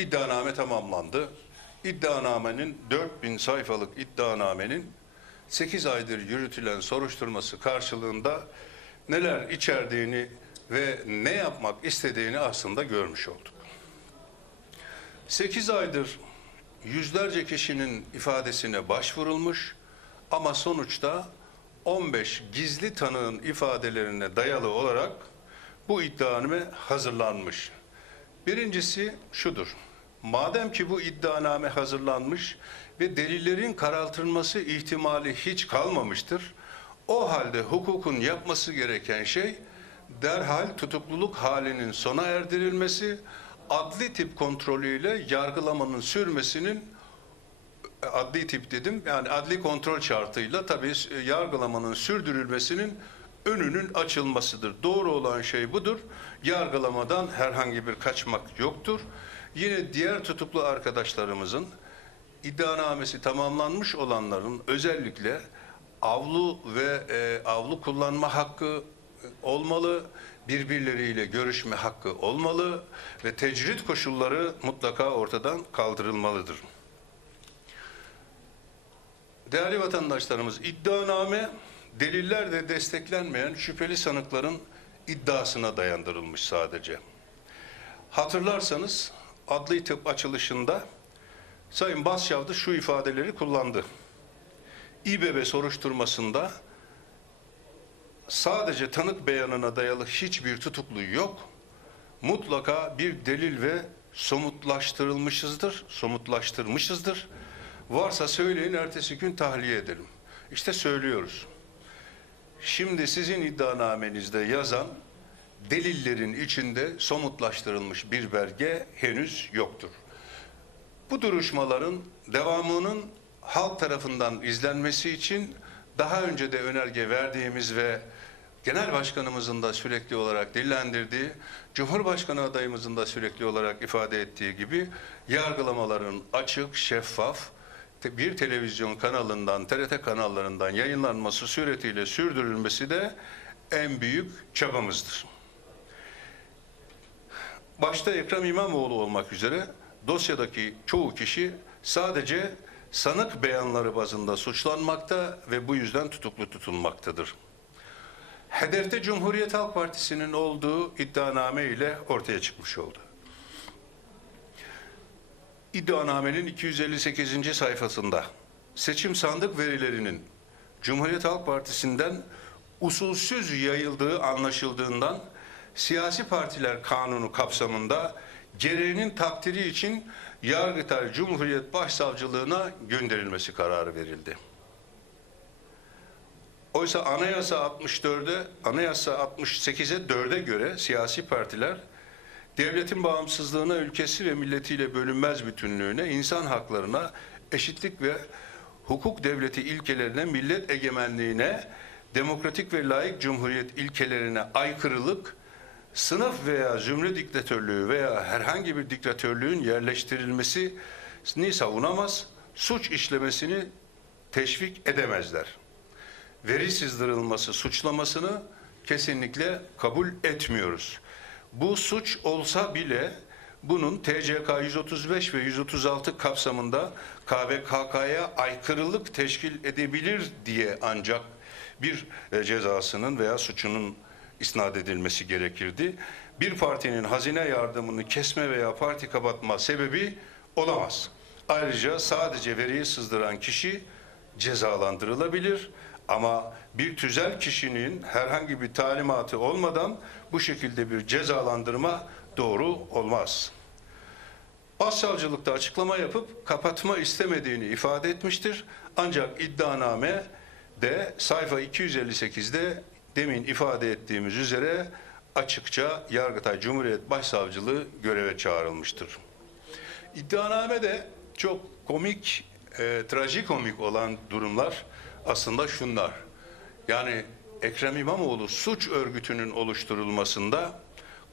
İddianame tamamlandı. İddianamenin 4000 sayfalık iddianamenin 8 aydır yürütülen soruşturması karşılığında neler içerdiğini ve ne yapmak istediğini aslında görmüş olduk. 8 aydır yüzlerce kişinin ifadesine başvurulmuş ama sonuçta 15 gizli tanığın ifadelerine dayalı olarak bu iddianame hazırlanmış. Birincisi şudur. Madem ki bu iddianame hazırlanmış ve delillerin karartılması ihtimali hiç kalmamıştır, o halde hukukun yapması gereken şey derhal tutukluluk halinin sona erdirilmesi, adli tip kontrolüyle yargılamanın sürmesinin adli tip dedim yani adli kontrol şartıyla tabii yargılamanın sürdürülmesinin önünün açılmasıdır. Doğru olan şey budur. Yargılamadan herhangi bir kaçmak yoktur. Yine diğer tutuklu arkadaşlarımızın iddianamesi tamamlanmış olanların özellikle avlu ve e, avlu kullanma hakkı olmalı, birbirleriyle görüşme hakkı olmalı ve tecrit koşulları mutlaka ortadan kaldırılmalıdır. Değerli vatandaşlarımız, iddianame delillerle desteklenmeyen şüpheli sanıkların iddiasına dayandırılmış sadece. Hatırlarsanız adli tıp açılışında Sayın Başsavcı şu ifadeleri kullandı. İBB soruşturmasında sadece tanık beyanına dayalı hiçbir tutuklu yok. Mutlaka bir delil ve somutlaştırılmışızdır, somutlaştırmışızdır. Varsa söyleyin ertesi gün tahliye edelim. İşte söylüyoruz. Şimdi sizin iddianamenizde yazan delillerin içinde somutlaştırılmış bir belge henüz yoktur. Bu duruşmaların devamının halk tarafından izlenmesi için daha önce de önerge verdiğimiz ve Genel Başkanımızın da sürekli olarak dillendirdiği, Cumhurbaşkanı adayımızın da sürekli olarak ifade ettiği gibi yargılamaların açık, şeffaf, bir televizyon kanalından, TRT kanallarından yayınlanması suretiyle sürdürülmesi de en büyük çabamızdır. Başta Ekrem İmamoğlu olmak üzere dosyadaki çoğu kişi sadece sanık beyanları bazında suçlanmakta ve bu yüzden tutuklu tutulmaktadır. Hedefte Cumhuriyet Halk Partisi'nin olduğu iddianame ile ortaya çıkmış oldu. İddianamenin 258. sayfasında seçim sandık verilerinin Cumhuriyet Halk Partisi'nden usulsüz yayıldığı anlaşıldığından siyasi partiler kanunu kapsamında gereğinin takdiri için Yargıtay Cumhuriyet Başsavcılığına gönderilmesi kararı verildi. Oysa Anayasa 64'e, Anayasa 68'e 4'e göre siyasi partiler devletin bağımsızlığına, ülkesi ve milletiyle bölünmez bütünlüğüne, insan haklarına, eşitlik ve hukuk devleti ilkelerine, millet egemenliğine, demokratik ve layık cumhuriyet ilkelerine aykırılık, sınıf veya zümre diktatörlüğü veya herhangi bir diktatörlüğün yerleştirilmesini savunamaz, suç işlemesini teşvik edemezler veri sızdırılması suçlamasını kesinlikle kabul etmiyoruz. Bu suç olsa bile bunun TCK 135 ve 136 kapsamında KVKK'ya aykırılık teşkil edebilir diye ancak bir e, cezasının veya suçunun isnat edilmesi gerekirdi. Bir partinin hazine yardımını kesme veya parti kapatma sebebi olamaz. Ayrıca sadece veriyi sızdıran kişi cezalandırılabilir. Ama bir tüzel kişinin herhangi bir talimatı olmadan bu şekilde bir cezalandırma doğru olmaz. Başsavcılıkta açıklama yapıp kapatma istemediğini ifade etmiştir. Ancak iddianame de sayfa 258'de demin ifade ettiğimiz üzere açıkça Yargıtay Cumhuriyet Başsavcılığı göreve çağrılmıştır. İddianamede çok komik, e, trajikomik olan durumlar aslında şunlar. Yani Ekrem İmamoğlu suç örgütünün oluşturulmasında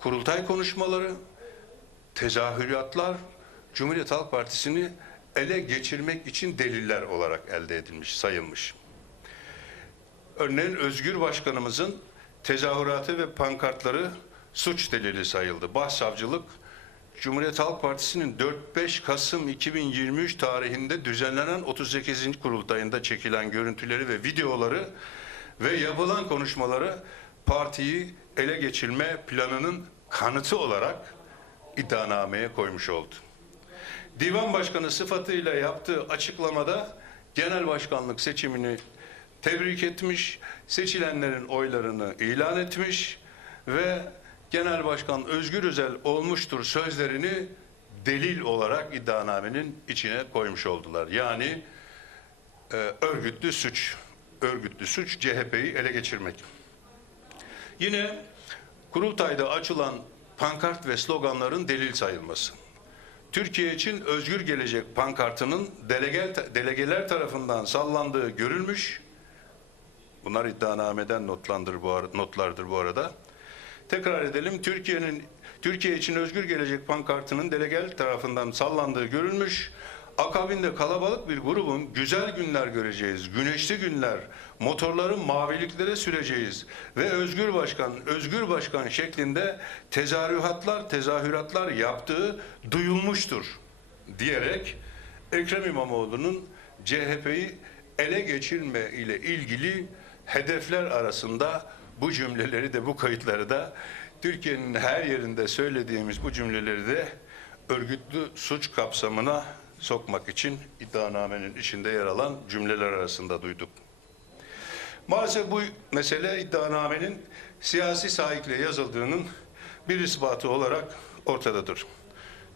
kurultay konuşmaları, tezahüratlar Cumhuriyet Halk Partisi'ni ele geçirmek için deliller olarak elde edilmiş, sayılmış. Örneğin Özgür Başkanımızın tezahüratı ve pankartları suç delili sayıldı. Başsavcılık Cumhuriyet Halk Partisi'nin 4-5 Kasım 2023 tarihinde düzenlenen 38. kurultayında çekilen görüntüleri ve videoları ve yapılan konuşmaları partiyi ele geçirme planının kanıtı olarak iddianameye koymuş oldu. Divan Başkanı sıfatıyla yaptığı açıklamada genel başkanlık seçimini tebrik etmiş, seçilenlerin oylarını ilan etmiş ve Genel Başkan Özgür Özel olmuştur sözlerini delil olarak iddianamenin içine koymuş oldular. Yani e, örgütlü suç, örgütlü suç CHP'yi ele geçirmek. Yine kurultayda açılan pankart ve sloganların delil sayılması. Türkiye için özgür gelecek pankartının delege, delegeler tarafından sallandığı görülmüş. Bunlar iddianameden notlandır bu notlardır bu arada. Tekrar edelim. Türkiye'nin Türkiye için özgür gelecek pankartının delegeler tarafından sallandığı görülmüş. Akabinde kalabalık bir grubun güzel günler göreceğiz, güneşli günler, motorları maviliklere süreceğiz ve Özgür Başkan, Özgür Başkan şeklinde tezahüratlar, tezahüratlar yaptığı duyulmuştur diyerek Ekrem İmamoğlu'nun CHP'yi ele geçirme ile ilgili hedefler arasında bu cümleleri de bu kayıtları da Türkiye'nin her yerinde söylediğimiz bu cümleleri de örgütlü suç kapsamına sokmak için iddianamenin içinde yer alan cümleler arasında duyduk. Maalesef bu mesele iddianamenin siyasi sahikle yazıldığının bir ispatı olarak ortadadır.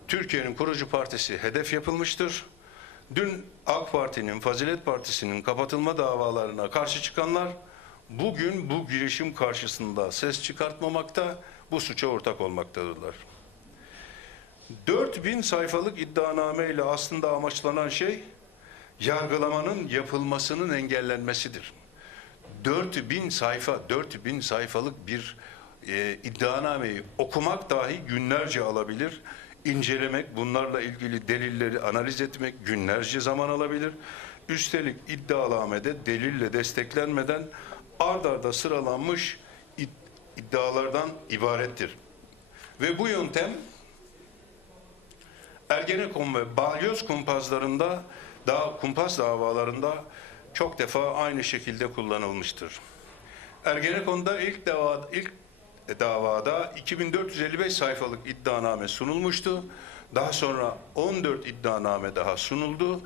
Türkiye'nin kurucu partisi hedef yapılmıştır. Dün AK Parti'nin, Fazilet Partisi'nin kapatılma davalarına karşı çıkanlar bugün bu girişim karşısında ses çıkartmamakta, bu suça ortak olmaktadırlar. 4000 sayfalık iddianame ile aslında amaçlanan şey yargılamanın yapılmasının engellenmesidir. 4000 sayfa, 4000 sayfalık bir e, iddianameyi okumak dahi günlerce alabilir. İncelemek, bunlarla ilgili delilleri analiz etmek günlerce zaman alabilir. Üstelik iddialamede delille desteklenmeden ard arda sıralanmış id- iddialardan ibarettir. Ve bu yöntem Ergenekon ve Balyoz kumpazlarında daha kumpas davalarında çok defa aynı şekilde kullanılmıştır. Ergenekon'da ilk dava ilk davada 2455 sayfalık iddianame sunulmuştu. Daha sonra 14 iddianame daha sunuldu.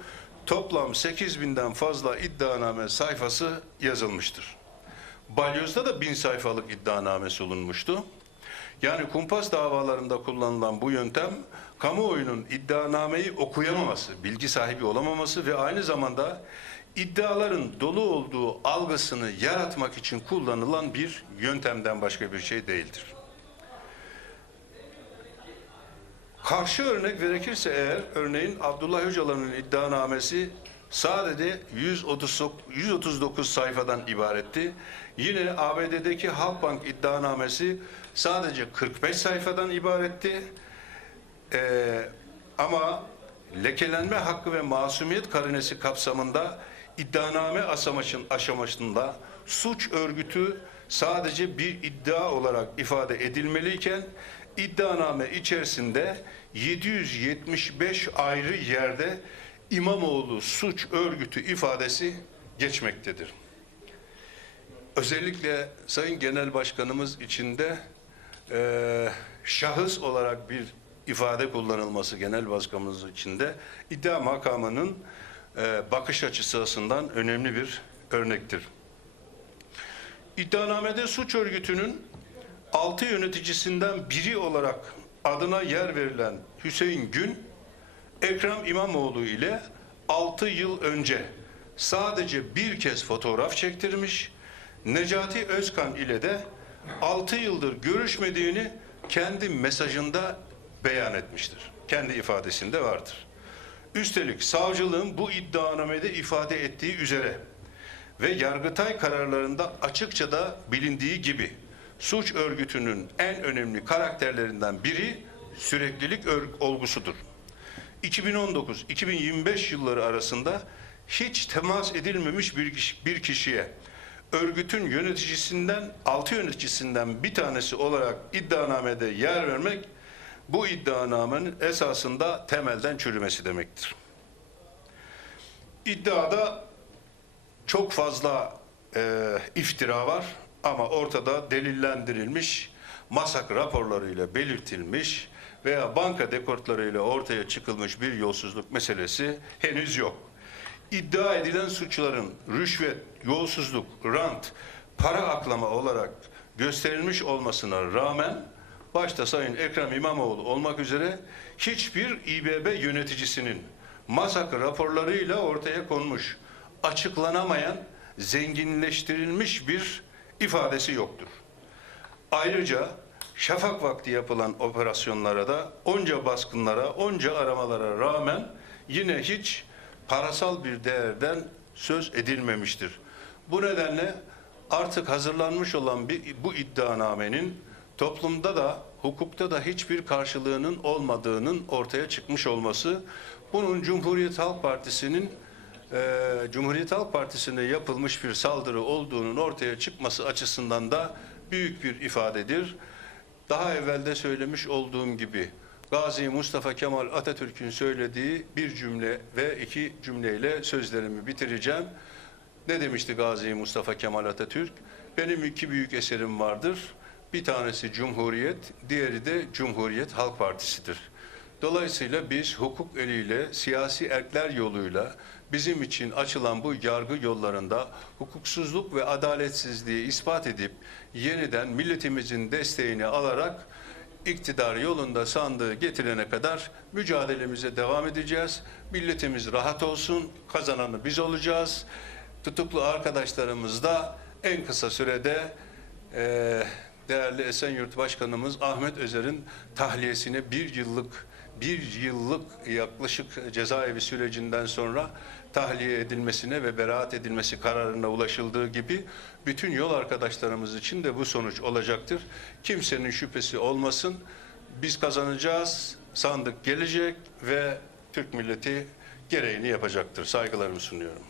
Toplam 8000'den fazla iddianame sayfası yazılmıştır. Balyoz'da da 1000 sayfalık iddianame sunulmuştu. Yani kumpas davalarında kullanılan bu yöntem kamuoyunun iddianameyi okuyamaması, bilgi sahibi olamaması ve aynı zamanda iddiaların dolu olduğu algısını yaratmak için kullanılan bir yöntemden başka bir şey değildir. Karşı örnek gerekirse eğer, örneğin Abdullah Öcalan'ın iddianamesi sadece 139, 139 sayfadan ibaretti. Yine ABD'deki Halkbank iddianamesi sadece 45 sayfadan ibaretti. Ee, ama lekelenme hakkı ve masumiyet karinesi kapsamında iddianame aşamasın- aşamasında suç örgütü sadece bir iddia olarak ifade edilmeliyken iddianame içerisinde 775 ayrı yerde İmamoğlu suç örgütü ifadesi geçmektedir. Özellikle Sayın Genel Başkanımız içinde eee şahıs olarak bir ifade kullanılması Genel Başkanımız içinde iddia makamının eee, bakış açısı açısından önemli bir örnektir. İddianamede suç örgütünün altı yöneticisinden biri olarak adına yer verilen Hüseyin Gün, Ekrem İmamoğlu ile 6 yıl önce sadece bir kez fotoğraf çektirmiş, Necati Özkan ile de 6 yıldır görüşmediğini kendi mesajında beyan etmiştir. Kendi ifadesinde vardır. Üstelik savcılığın bu iddianamede ifade ettiği üzere ve Yargıtay kararlarında açıkça da bilindiği gibi suç örgütünün en önemli karakterlerinden biri süreklilik olgusudur. 2019-2025 yılları arasında hiç temas edilmemiş bir, kişi- bir kişiye örgütün yöneticisinden, altı yöneticisinden bir tanesi olarak iddianamede yer vermek bu iddianamenin esasında temelden çürümesi demektir. İddiada çok fazla e, iftira var ama ortada delillendirilmiş, masak raporlarıyla belirtilmiş veya banka dekortlarıyla ortaya çıkılmış bir yolsuzluk meselesi henüz yok. İddia edilen suçların rüşvet, yolsuzluk, rant, para aklama olarak gösterilmiş olmasına rağmen başta Sayın Ekrem İmamoğlu olmak üzere hiçbir İBB yöneticisinin masak raporlarıyla ortaya konmuş, açıklanamayan, zenginleştirilmiş bir ifadesi yoktur. Ayrıca şafak vakti yapılan operasyonlara da onca baskınlara, onca aramalara rağmen yine hiç parasal bir değerden söz edilmemiştir. Bu nedenle artık hazırlanmış olan bir, bu iddianamenin toplumda da hukukta da hiçbir karşılığının olmadığının ortaya çıkmış olması bunun Cumhuriyet Halk Partisi'nin eee, Cumhuriyet Halk Partisi'ne yapılmış bir saldırı olduğunun ortaya çıkması açısından da büyük bir ifadedir. Daha evvelde söylemiş olduğum gibi Gazi Mustafa Kemal Atatürk'ün söylediği bir cümle ve iki cümleyle sözlerimi bitireceğim. Ne demişti Gazi Mustafa Kemal Atatürk? Benim iki büyük eserim vardır. Bir tanesi Cumhuriyet, diğeri de Cumhuriyet Halk Partisi'dir. Dolayısıyla biz hukuk eliyle, siyasi erkler yoluyla bizim için açılan bu yargı yollarında hukuksuzluk ve adaletsizliği ispat edip yeniden milletimizin desteğini alarak iktidar yolunda sandığı getirene kadar mücadelemize devam edeceğiz. Milletimiz rahat olsun, kazananı biz olacağız. Tutuklu arkadaşlarımız da en kısa sürede eee değerli Esenyurt Başkanımız Ahmet Özer'in tahliyesine bir yıllık bir yıllık yaklaşık cezaevi sürecinden sonra tahliye edilmesine ve beraat edilmesi kararına ulaşıldığı gibi bütün yol arkadaşlarımız için de bu sonuç olacaktır. Kimsenin şüphesi olmasın. Biz kazanacağız, sandık gelecek ve Türk milleti gereğini yapacaktır. Saygılarımı sunuyorum.